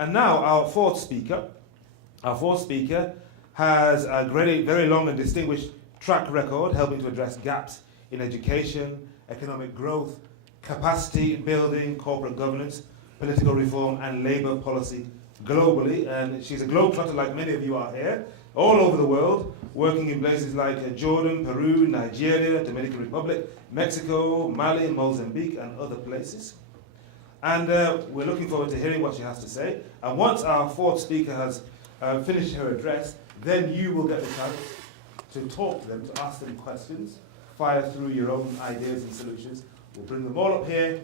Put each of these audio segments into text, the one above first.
And now our fourth speaker has a very long and distinguished track record helping to address gaps in education, economic growth, capacity building, corporate governance, political reform, and labour policy globally. And she's a globetrotter like many of you are here, all over the world, working in places like Jordan, Peru, Nigeria, Dominican Republic, Mexico, Mali, Mozambique, and other places. And we're looking forward to hearing what she has to say. And once our fourth speaker has finished her address, then you will get the chance to talk to them, to ask them questions, fire through your own ideas and solutions. We'll bring them all up here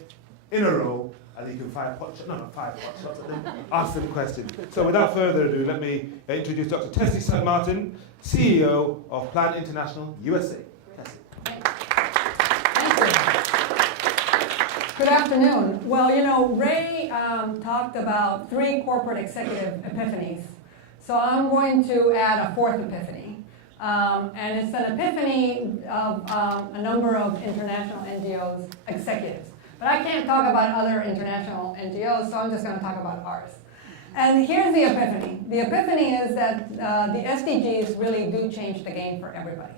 in a row, and you can fire pot shots at them, ask them questions. So without further ado, let me introduce Dr. Tessie St. Martin, CEO of Plan International USA. Tessie. Thank you. Good afternoon. Well, you know, Ray talked about 3 corporate executive epiphanies. So I'm going to add a 4th epiphany. And it's an epiphany of a number of international NGOs executives. But I can't talk about other international NGOs, so I'm just going to talk about ours. And here's the epiphany. The epiphany is that the SDGs really do change the game for everybody.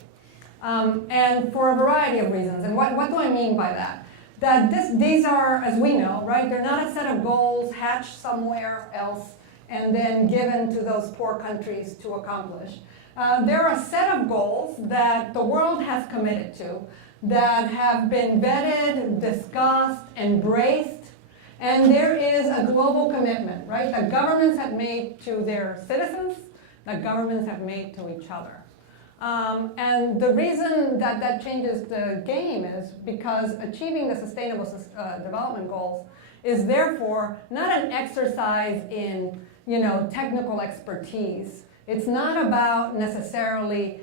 And for a variety of reasons. And what do I mean by that? That these are, as we know, right, they're not a set of goals hatched somewhere else and then given to those poor countries to accomplish. There are a set of goals that the world has committed to, that have been vetted, discussed, embraced, and there is a global commitment, right, that governments have made to their citizens, that governments have made to each other. And the reason that that changes the game is because achieving the Sustainable Development Goals is therefore not an exercise in, technical expertise. It's not about necessarily,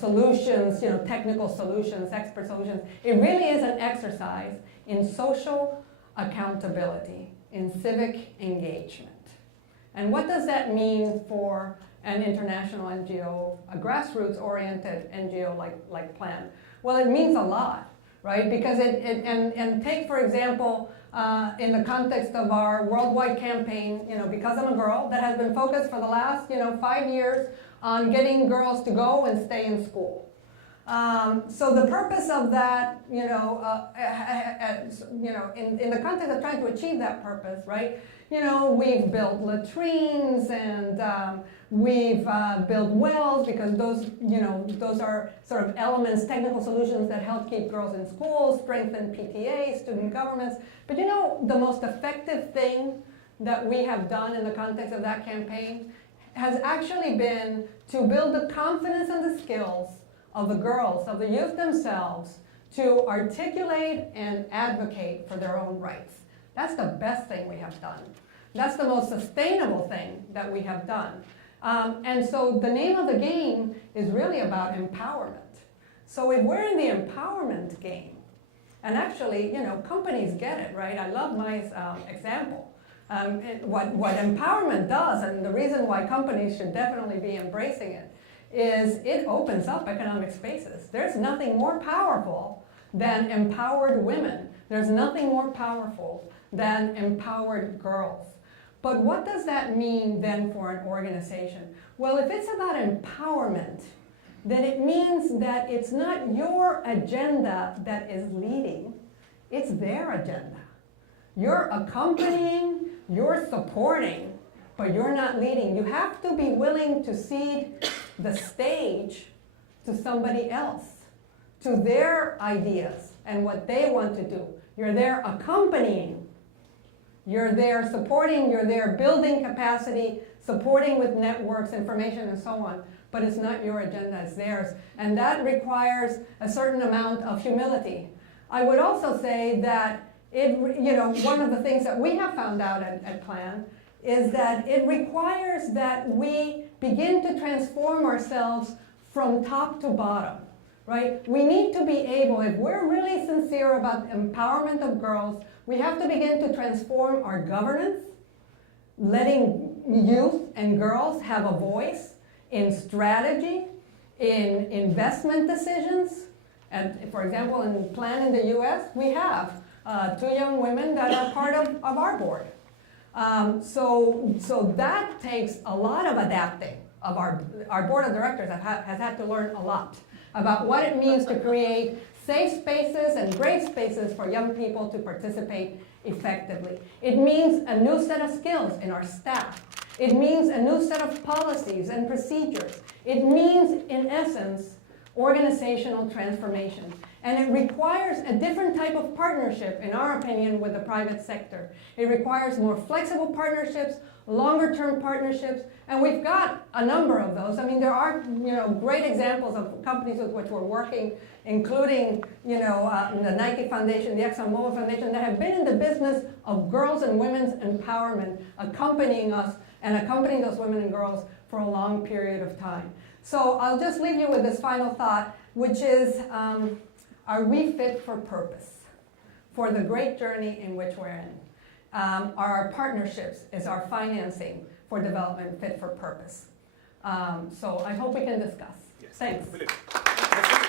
solutions, technical solutions, expert solutions. It really is an exercise in social accountability, in civic engagement. And what does that mean for an international NGO, a grassroots-oriented NGO like Plan? Well, it means a lot, right? Because and take, for example, in the context of our worldwide campaign, Because I'm a Girl, that has been focused for the last, 5 years on getting girls to go and stay in school. So the purpose of that, in the context of trying to achieve that purpose, right? We've built latrines and we've built wells because those are sort of elements, technical solutions that help keep girls in school, strengthen PTA, student governments. But the most effective thing that we have done in the context of that campaign has actually been to build the confidence and the skills of the girls, of the youth themselves, to articulate and advocate for their own rights. That's the best thing we have done. That's the most sustainable thing that we have done. And so the name of the game is really about empowerment. So if we're in the empowerment game, and actually, companies get it, right? I love my example. What empowerment does, and the reason why companies should definitely be embracing it, is it opens up economic spaces. There's nothing more powerful than empowered women. There's nothing more powerful than empowered girls. But what does that mean then for an organization? Well, if it's about empowerment, then it means that it's not your agenda that is leading, it's their agenda. You're accompanying, you're supporting, but you're not leading. You have to be willing to cede the stage to somebody else, to their ideas and what they want to do. You're there accompanying. You're there supporting, you're there building capacity, supporting with networks, information, and so on. But it's not your agenda, it's theirs. And that requires a certain amount of humility. I would also say that one of the things that we have found out at Plan is that it requires that we begin to transform ourselves from top to bottom, right? We need to be able, if we're really sincere about empowerment of girls, we have to begin to transform our governance, letting youth and girls have a voice in strategy, in investment decisions. And for example, in Plan in the US, we have 2 young women that are part of our board. So that takes a lot of adapting. Of our board of directors has had to learn a lot about what it means to create safe spaces and great spaces for young people to participate effectively. It means a new set of skills in our staff. It means a new set of policies and procedures. It means, in essence, organizational transformation. And it requires a different type of partnership, in our opinion, with the private sector. It requires more flexible partnerships, longer-term partnerships, and we've got a number of those. I mean, there are, great examples of companies with which we're working, including, the Nike Foundation, the ExxonMobil Foundation, that have been in the business of girls and women's empowerment, accompanying us and accompanying those women and girls for a long period of time. So I'll just leave you with this final thought, which is, are we fit for purpose for the great journey in which we're in? Are our partnerships, is our financing for development fit for purpose? So I hope we can discuss. Yes. Thanks. Brilliant.